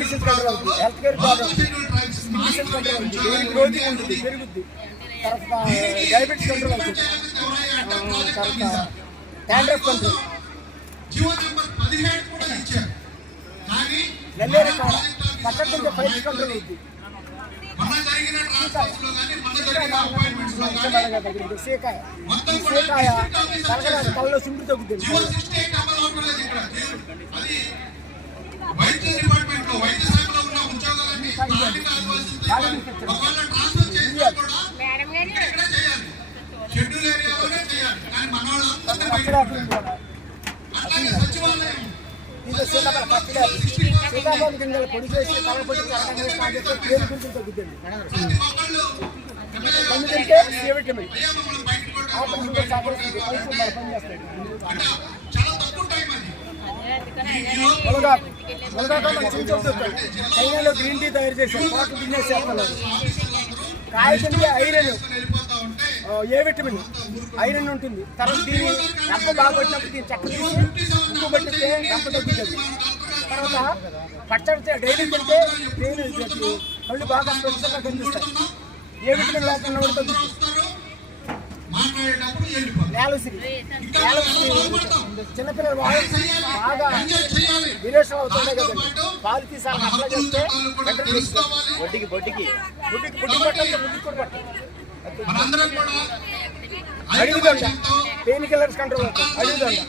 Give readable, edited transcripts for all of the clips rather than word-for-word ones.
Disease control అవుతుంది, health care problem disease control అవుతుంది, గ్రోతింగ్ ఉంటుంది, పెరుగుద్ది. తర్వాత డయాబెటీస్ కంట్రోల్ అవుతుంది, తర్వాత డాండ్రఫ్ కంట్రోల్, నెల్లేరు కాడ పక్కన ఫైల్స్ కంట్రోల్ అవుతుంది. సీకాయ కళ్ళలో సింపుల్ తగ్గుతుంది. సీతాఫలం గింజలు పొడి చేసి కలపొడి పేరు గురించి తగ్గుతుంది. పన్ను తింటే సి విటమిన్ పనిచేస్తాయి. మునగాకు చైనాలో గ్రీన్ టీ తయారు చేశారు, వాటర్ బిజినెస్ చేస్తున్నారు. కాయ తింటే ఐరన్, ఏ విటమిన్, ఐరన్ ఉంటుంది. తర్వాత దీన్ని రప్ప బాగా పట్టినప్పుడు దీన్ని చక్క తీసి ఉప్పు పట్టితే రప్ప తగ్గుతుంది. తర్వాత పచ్చడి డైలీ తింటే కళ్ళు బాగా స్వచ్ఛంగా కనిపిస్తాయి. ఏ విటమిన్ లేకుండా కూడా తగ్గుతుంది. చిన్నపిల్లలు బాగా విరేషం అవుతుండే కదండి, పాలు తీసాలని అప్లై చేస్తే బొడ్డికి పట్టాలి, ముడ్డికి కూడా పట్టాలి. అడిగిదొండ పెయిన్ కిల్లర్స్ కంట్రోల్ అవుతుంది. అడిగిదొండ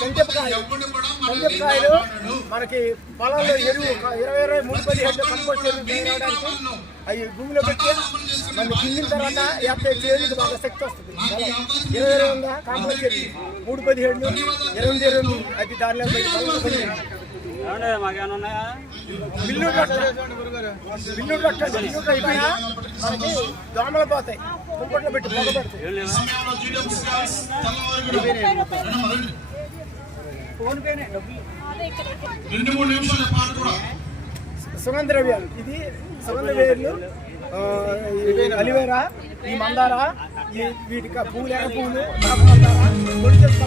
కంచెపకాయలు మనకి పొలాల్లో ఎరువు 20-30 హెడ్లు కంపోస్ట్ ఎరువు వేయడానికి అవి భూమిలో పెట్టి మనం కిందిన తర్వాత 50 ఏళ్ళకి బాగా శక్తి వస్తుంది. 20 ఉందా కాంపోస్ట్ ఎరువు 3-10 హెడ్లు 28 అది దానిలో బిల్లు కట్టండి. అయిపోయినా మనకి దోమలు పోతాయి, కుంపట్లో పెట్టి పొగబడతాయి. సుగంధ ద్రవ్యాలు, ఇది సుగంధ వేర్లు, అలివేరా, ఈ మందార, వీటికి పువ్వులు, ఎర్ర పువ్వులు, పొడి చేసి